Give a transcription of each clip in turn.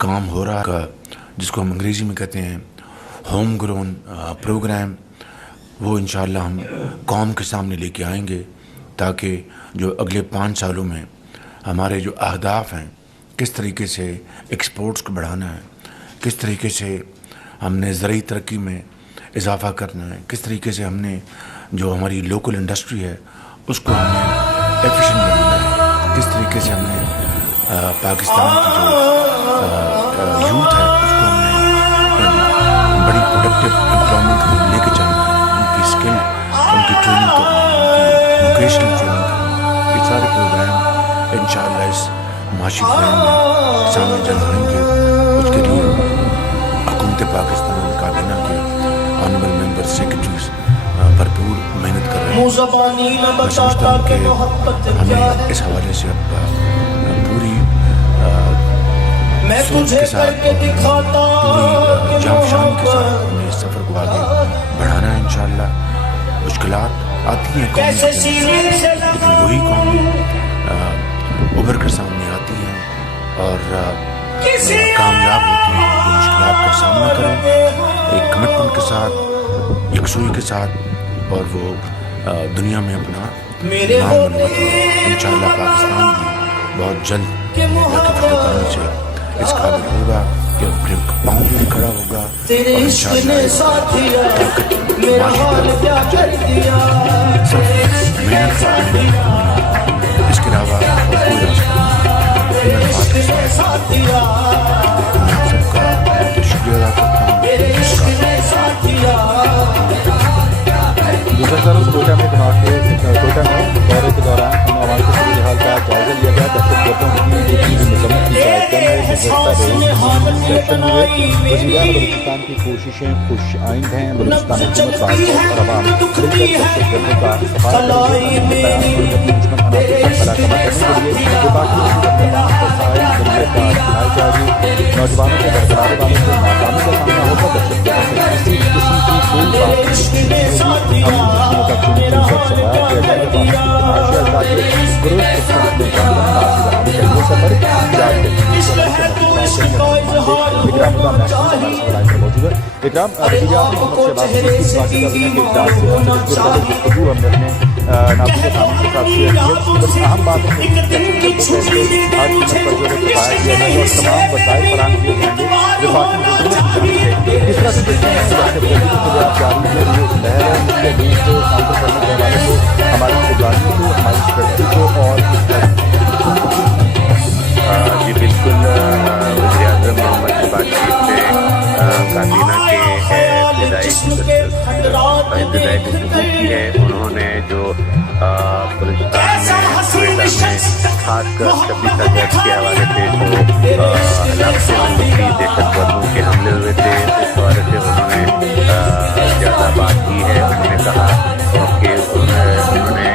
काम हो रहा है जिसको हम अंग्रेज़ी में कहते हैं होम ग्रोन प्रोग्राम, वो इंशाअल्लाह हम कौम के सामने लेके आएंगे ताकि जो अगले 5 सालों में हमारे जो अहदाफ हैं, किस तरीके से एक्सपोर्ट्स को बढ़ाना है, किस तरीके से हमने ज़रूरी तरक्की में इजाफ़ा करना है, किस तरीके से हमने जो हमारी लोकल इंडस्ट्री है उसको हमने एफिशिएंट बनाना है, किस तरीके से हमने पाकिस्तान की जो यूथ है उसको हमने बड़ी प्रोडक्टिव एम्प्लॉयमेंट में लेके चलना है, उनकी स्किल, उनकी ट्रेनिंग करना है, उनकी वोकेशनल ट्रेनिंग करना है। ये सारे प्रोग्राम इंशाअल्लाह इस माशी प्लान में सामने जल्द आएंगे। उसके लिए हुकूमत पाकिस्तान काबीना के ऑनरेबल मेंबर सेक्रेटरीज भरपूर मेहनत कर रहे हैं। मैं समझता हूँ कि हमें इस हवाले से पूरी सोच के साथ, पूरी जामशान के साथ हमें इस सफ़र को आगे बढ़ाना है। इंशाअल्लाह मुश्किलात आती हैं कौम, लेकिन वही कौमें उभर कर सामने आती हैं और कामयाब होती हैं जो मुश्किलात का सामना करें एक कमिटमेंट के साथ, यकसुई के साथ, और वो दुनिया में अपना नाम बनवाती है। इंशाअल्लाह पाकिस्तान भी बहुत जल्द करने से इस काबिल होगा कि अपने पाँव पे खड़ा होगा और इंशाअल्लाह ताकत मेहनत इसके अलावा कोई रास्ता नहीं। मैं आप सबका शुक्रिया अदा करता हूँ। दूसरा सर कोयटा में दौरे के दौरान अवाम के सूरत हाल का जायजा लिया गया। दहशतगर्दों की मजम्मत की बलूचिस्तान की कोशिशें खुश आइंद हैं। बलूचिस्तान हुकूमत और अवाम मिलकर दहशतगर्दों का सफाया नौजवानों के बरकरार वालों को नाकामी का सामना होगा। दहशतगर्दों से किसी किस्म की कोई बात अहम बात तमाम वसाइल फराहम किए जाएंगे। किस तरह से देखते हैं जारी हमारी खुदानियों को, हमारी प्रगति को और जी बिल्कुल वज़ीर-ए-आज़म मोहम्मद शहबाज शरीफ ने काबीना के इब्तिदाई गुफ्तगू की है। उन्होंने जो बलूचिस्तान में कोयटा में खासकर 26 अगस्त के हवाले से जो हलाकते हुए दहशतगर्दों के हमले हुए थे इस हवाले से उन्होंने ज़्यादा बात की है। उन्होंने कहा कि उन्होंने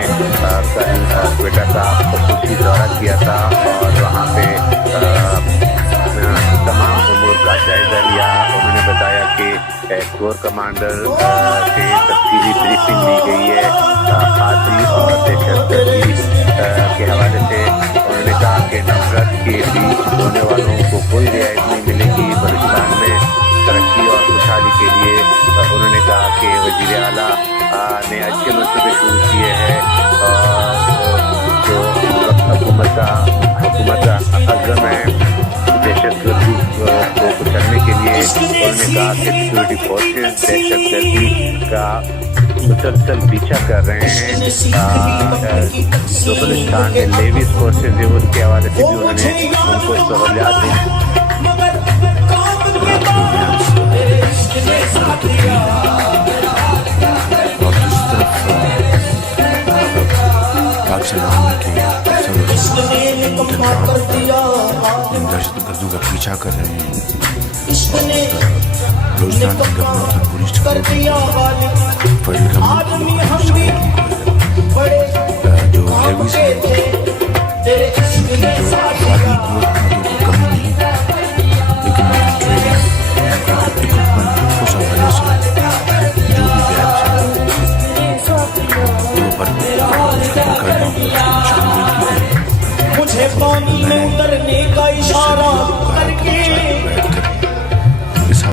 कल कोयटा का खसूसी दौरा किया था और वहाँ पे तमाम उमूर का जायजा लिया। उन्होंने बताया कि कोर कमांडर से तफसीली ब्रीफिंग ली गई है खादी और दहशतगर्दी के हवाले से। उन्होंने कहा कि नफरत के बीच होने वालों को कोई रियायत नहीं मिलेगी। बलूचिस्तान में तरक्की और खुशहाली के लिए उन्होंने कहा कि वज़ीर आला ने अच्छे मंसूबे शुरू किए हैं और जो हुकूमत का अज़्म है दहशतगर्दी को कुचलने के लिए। उन्होंने कहा कि सिक्योरिटी फोर्सेस दहशतगर्दी का मुसलसल पीछा कर रहे हैं। जो बलूचिस्तान के लेविस फोर्सेज है उसके हवाले से भी उन्होंने उनको सहूलियात दी। और दूसरी तरफ पाकिस्तान के दहशतगर्दों का पीछा कर रहे हैं। बलूचिस्तान की गवर्नमेंट की पूरी सपोर्ट, फेडरल गवर्नमेंट की सपोर्ट, जो लेविस है उनकी जो अफरादी